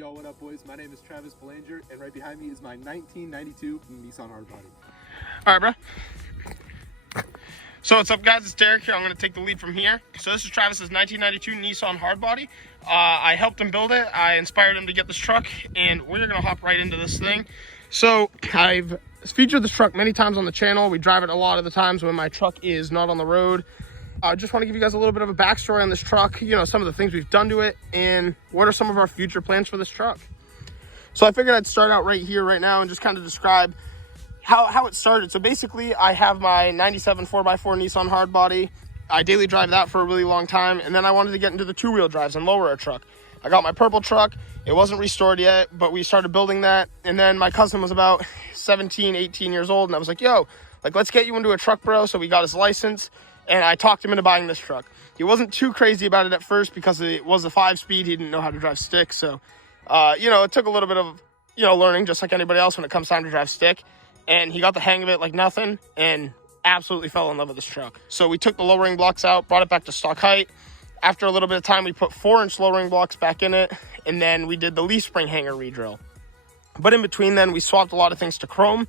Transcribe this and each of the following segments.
Yo, what up, boys? My name is Travis Belanger, and right behind me is my 1992 Nissan Hardbody. All right, bro. So what's up, guys? It's Derek here. I'm going to take the lead from here. So this is Travis's 1992 Nissan Hardbody. I helped him build it. I inspired him to get this truck, and we're going to hop right into this thing. So I've featured this truck many times on the channel. We drive it a lot of the times when my truck is not on the road. I just want to give you guys a little bit of a backstory on this truck, you know, some of the things we've done to it, and what are some of our future plans for this truck. So I figured I'd start out right here, right now, and just kind of describe how it started. So basically, I have my 97 4x4 Nissan Hardbody. I daily drive that for a really long time, and then I wanted to get into the two-wheel drives and lower a truck. I got my purple truck. It wasn't restored yet, but we started building that, and then my cousin was about 17, 18 years old, and I was like, yo, like, let's get you into a truck, bro. So we got his license, and I talked him into buying this truck. He wasn't too crazy about it at first because it was a 5-speed. He didn't know how to drive stick, so you know, it took a little bit of, you know, learning, just like anybody else when it comes time to drive stick. And he got the hang of it like nothing and absolutely fell in love with this truck. So we took the lowering blocks out, brought it back to stock height. After a little bit of time, we put 4-inch lowering blocks back in it, and then we did the leaf spring hanger redrill. But in between then, we swapped a lot of things to chrome.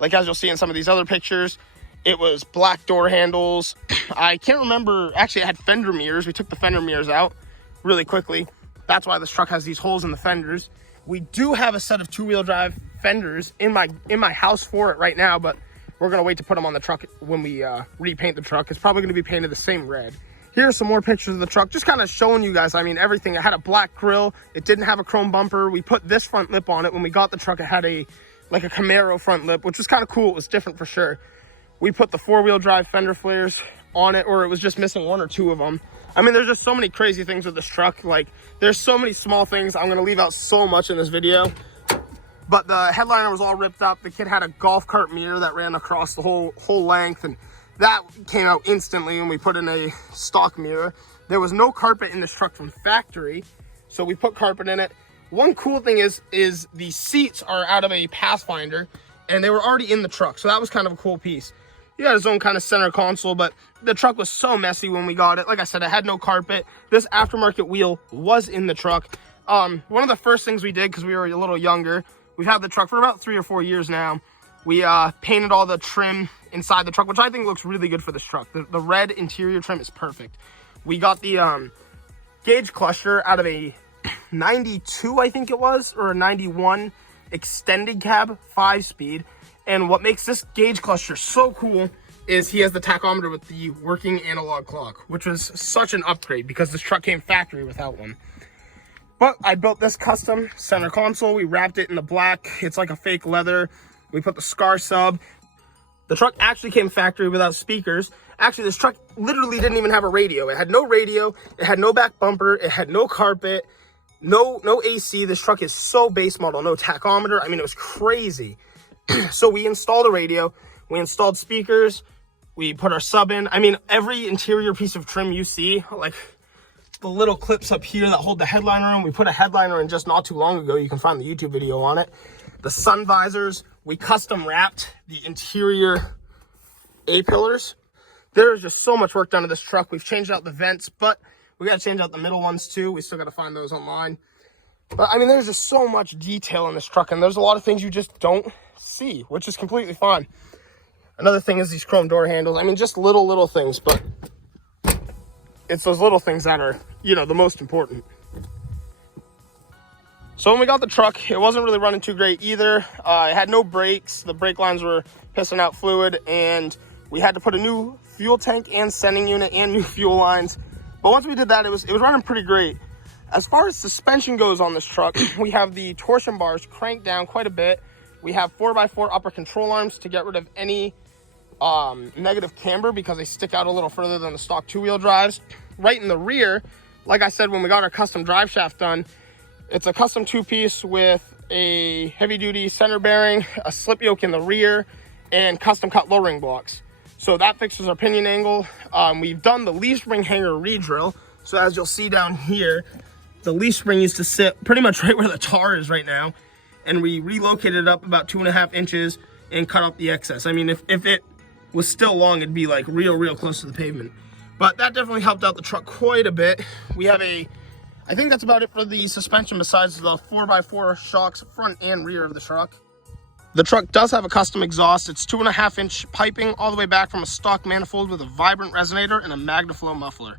Like as you'll see in some of these other pictures, it was black door handles. I can't remember, actually it had fender mirrors. We took the fender mirrors out really quickly. That's why this truck has these holes in the fenders. We do have a set of two-wheel drive fenders in my house for it right now, but we're gonna wait to put them on the truck when we repaint the truck. It's probably gonna be painted the same red. Here's some more pictures of the truck, just kind of showing you guys, I mean, everything. It had a black grille. It didn't have a chrome bumper. We put this front lip on it. When we got the truck, it had like a Camaro front lip, which was kind of cool. It was different for sure. We put the four-wheel drive fender flares on it, or it was just missing one or two of them. I mean, there's just so many crazy things with this truck. Like, there's so many small things. I'm gonna leave out so much in this video. But the headliner was all ripped up. The kid had a golf cart mirror that ran across the whole length, and that came out instantly when we put in a stock mirror. There was no carpet in this truck from factory, so we put carpet in it. One cool thing is the seats are out of a Pathfinder, and they were already in the truck, so that was kind of a cool piece. He had his own kind of center console, but the truck was so messy when we got it. Like I said, it had no carpet. This aftermarket wheel was in the truck. One of the first things we did, because we were a little younger, we've had the truck for about 3 or 4 years now. We painted all the trim inside the truck, which I think looks really good for this truck. The red interior trim is perfect. We got the gauge cluster out of a 92, I think it was, or a 91 extended cab 5-speed. And what makes this gauge cluster so cool is he has the tachometer with the working analog clock, which was such an upgrade because this truck came factory without one. But I built this custom center console. We wrapped it in the black. It's like a fake leather. We put the Scar sub. The truck actually came factory without speakers. Actually, this truck literally didn't even have a radio. It had no radio. It had no back bumper. It had no carpet, no AC. This truck is so base model, no tachometer. I mean, it was crazy. So we installed a radio, we installed speakers, we put our sub in. I mean, every interior piece of trim you see, like the little clips up here that hold the headliner in, we put a headliner in just not too long ago. You can find the YouTube video on it. The sun visors, we custom wrapped the interior A-pillars. There's just so much work done to this truck. We've changed out the vents, but we got to change out the middle ones too. We still got to find those online. But I mean, there's just so much detail in this truck, and there's a lot of things you just don't see, which is completely fine. Another thing is these chrome door handles. I mean, just little things, but it's those little things that are, you know, the most important. So when we got the truck, it wasn't really running too great either. It had no brakes. The brake lines were pissing out fluid, and we had to put a new fuel tank and sending unit and new fuel lines. But once we did that, it was running pretty great. As far as suspension goes on this truck, we have the torsion bars cranked down quite a bit. We have 4x4 upper control arms to get rid of any negative camber because they stick out a little further than the stock two-wheel drives. Right in the rear, like I said, when we got our custom drive shaft done, it's a custom two-piece with a heavy-duty center bearing, a slip yoke in the rear, and custom cut lowering blocks. So that fixes our pinion angle. We've done the leaf spring hanger redrill. So as you'll see down here, the leaf spring used to sit pretty much right where the tar is right now. And we relocated it up about 2.5 inches and cut up the excess. I mean, if it was still long, it'd be like real close to the pavement. But that definitely helped out the truck quite a bit. We have a, I think that's about it for the suspension besides the 4x4 shocks front and rear of the truck. The truck does have a custom exhaust. It's 2.5-inch piping all the way back from a stock manifold with a vibrant resonator and a MagnaFlow muffler.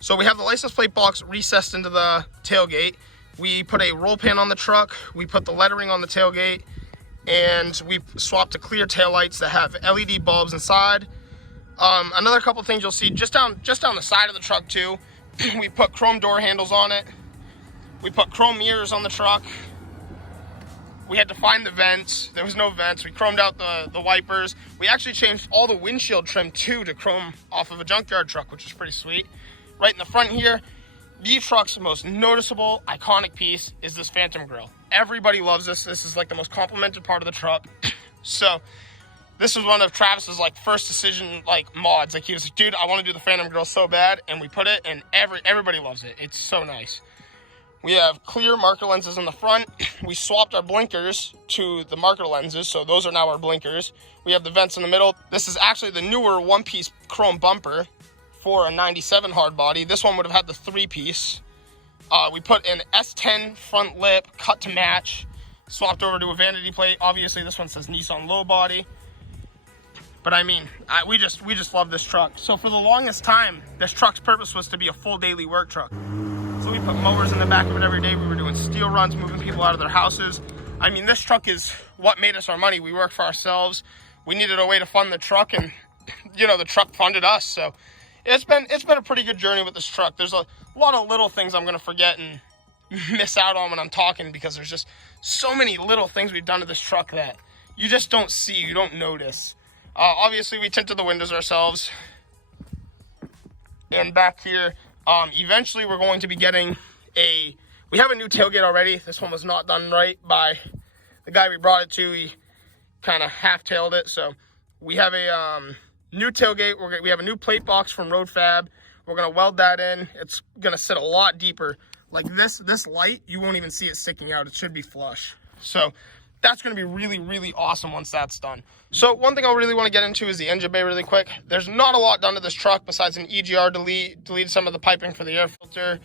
So we have the license plate box recessed into the tailgate. We put a roll pan on the truck. We put the lettering on the tailgate, and we swapped to clear taillights that have LED bulbs inside. Another couple things you'll see just down the side of the truck too. We put chrome door handles on it. We put chrome mirrors on the truck. We had to find the vents. There was no vents. We chromed out the wipers. We actually changed all the windshield trim too to chrome off of a junkyard truck, which is pretty sweet. Right in the front here, the truck's most noticeable, iconic piece is this phantom grille. Everybody loves this. This is like the most complimented part of the truck. So this was one of Travis's like first decision like mods. Like he was like, dude, I want to do the phantom grille so bad, and we put it, and everybody loves it. It's so nice. We have clear marker lenses in the front. We swapped our blinkers to the marker lenses, so those are now our blinkers. We have the vents in the middle. This is actually the newer one-piece chrome bumper for a 97 hardbody. This one would have had the 3-piece. We put an S10 front lip, cut to match, swapped over to a vanity plate. Obviously, this one says Nissan low body. But I mean, we just love this truck. So for the longest time, this truck's purpose was to be a full daily work truck. So we put mowers in the back of it every day. We were doing steel runs, moving people out of their houses. I mean, this truck is what made us our money. We work for ourselves. We needed a way to fund the truck, and you know, the truck funded us. So it's been a pretty good journey with this truck. There's a lot of little things I'm gonna forget and miss out on when I'm talking, because there's just so many little things we've done to this truck that you just don't see, you don't notice. Obviously, we tinted the windows ourselves. And back here, eventually we're going to be getting we have a new tailgate already. This one was not done right by the guy we brought it to. He kind of half-tailed it. So we have a new tailgate. We have a new plate box from Road Fab. We're going to weld that in. It's going to sit a lot deeper. Like this light, you won't even see it sticking out. It should be flush. So that's going to be really, really awesome once that's done. So one thing I really want to get into is the engine bay really quick. There's not a lot done to this truck besides an EGR delete, deleted some of the piping for the air filter.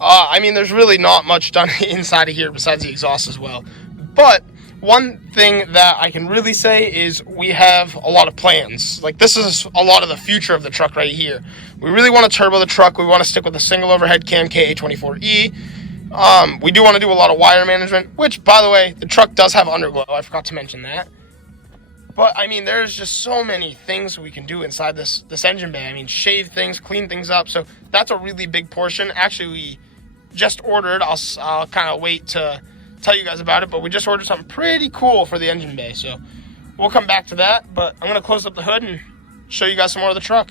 I mean, there's really not much done inside of here besides the exhaust as well. But one thing that I can really say is we have a lot of plans. Like, this is a lot of the future of the truck right here. We really want to turbo the truck. We want to stick with a single overhead cam KA24E. We do want to do a lot of wire management, which, by the way, the truck does have underglow. I forgot to mention that. But, I mean, there's just so many things we can do inside this engine bay. I mean, shave things, clean things up. So that's a really big portion. Actually, we just ordered. I'll kind of wait to tell you guys about it, but we just ordered something pretty cool for the engine bay. So we'll come back to that. But I'm going to close up the hood and show you guys some more of the truck.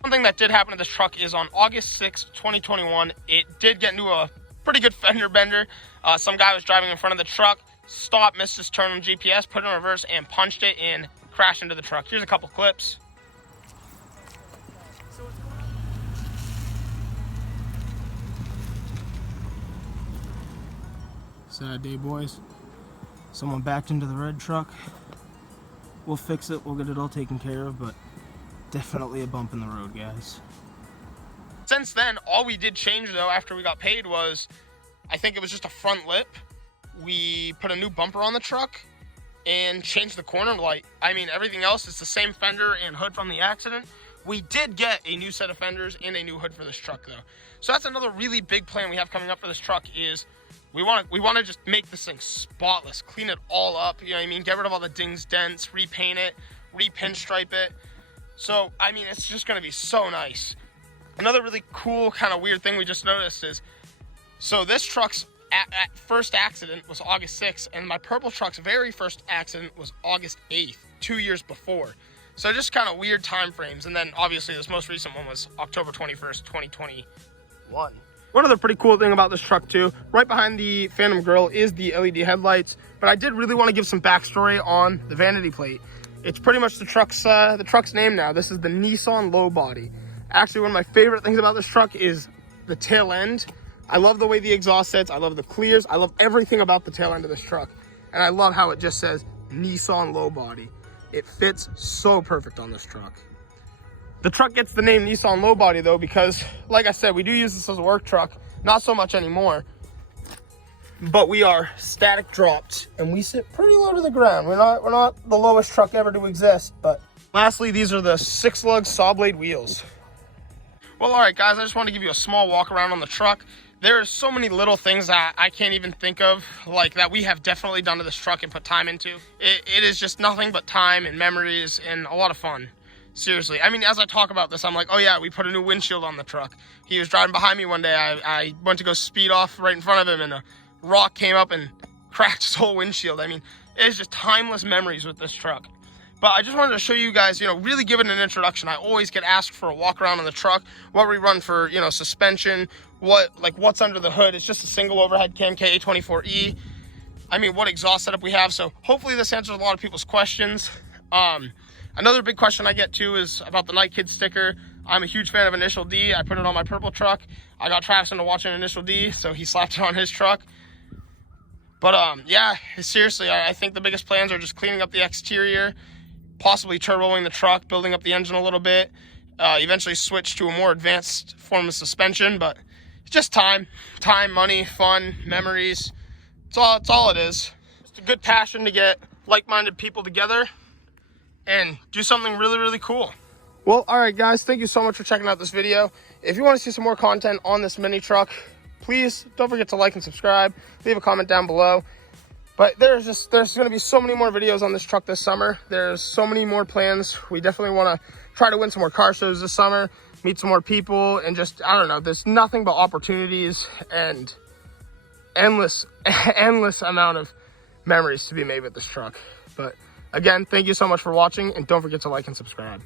One thing that did happen to this truck is on August 6th, 2021, it did get into a pretty good fender bender. Some guy was driving in front of the truck, stopped, missed his turn on GPS, put it in reverse, and punched it and crashed into the truck. Here's a couple clips. Sad day, boys. Someone backed into the red truck. We'll fix it. We'll get it all taken care of, but definitely a bump in the road, guys. Since then, all we did change, though, after we got paid was, I think it was just a front lip. We put a new bumper on the truck and changed the corner light. I mean, everything else is the same fender and hood from the accident. We did get a new set of fenders and a new hood for this truck, though. So that's another really big plan we have coming up for this truck is we want to just make this thing spotless, clean it all up, you know what I mean? Get rid of all the dings, dents, repaint it, re-pinstripe it. So, I mean, it's just going to be so nice. Another really cool kind of weird thing we just noticed is, so this truck's first accident was August 6th, and my purple truck's very first accident was August 8th, 2 years before. So just kind of weird time frames. And then obviously this most recent one was October 21st, 2021. One other pretty cool thing about this truck too, right behind the Phantom grille is the LED headlights, but I did really want to give some backstory on the vanity plate. It's pretty much the truck's name now. This is the Nissan Hardbody. Actually, one of my favorite things about this truck is the tail end. I love the way the exhaust sits. I love the clears. I love everything about the tail end of this truck. And I love how it just says Nissan Hardbody. It fits so perfect on this truck. The truck gets the name Nissan Hardbody though because, like I said, we do use this as a work truck. Not so much anymore. But we are static dropped and we sit pretty low to the ground. We're not the lowest truck ever to exist. But lastly, these are the 6-lug saw blade wheels. Well, all right, guys, I just want to give you a small walk around on the truck. There are so many little things that I can't even think of, like that we have definitely done to this truck and put time into. It is just nothing but time and memories and a lot of fun. Seriously. I mean, as I talk about this, I'm like, oh yeah, we put a new windshield on the truck. He was driving behind me one day. I went to go speed off right in front of him and a rock came up and cracked his whole windshield. I mean, it's just timeless memories with this truck. But I just wanted to show you guys, really give it an introduction. I always get asked for a walk around on the truck, what we run for, suspension, what's under the hood. It's just a single overhead cam K824E. I mean, what exhaust setup we have. So hopefully this answers a lot of people's questions. Another big question I get too is about the Night Kid sticker. I'm a huge fan of Initial D. I put it on my purple truck. I got Travis into watching Initial D, so he slapped it on his truck. But yeah, seriously, I think the biggest plans are just cleaning up the exterior, possibly turboing the truck, building up the engine a little bit, eventually switch to a more advanced form of suspension. But it's just time, money, fun, memories. It's all it is. It's a good passion to get like-minded people together and do something really, really cool. Well, all right, guys, thank you so much for checking out this video. If you want to see some more content on this mini truck, please don't forget to like and subscribe. Leave a comment down below. But there's going to be so many more videos on this truck this summer. There's so many more plans. We definitely want to try to win some more car shows this summer, meet some more people, and just, I don't know, there's nothing but opportunities and endless amount of memories to be made with this truck. But again, thank you so much for watching, and don't forget to like and subscribe.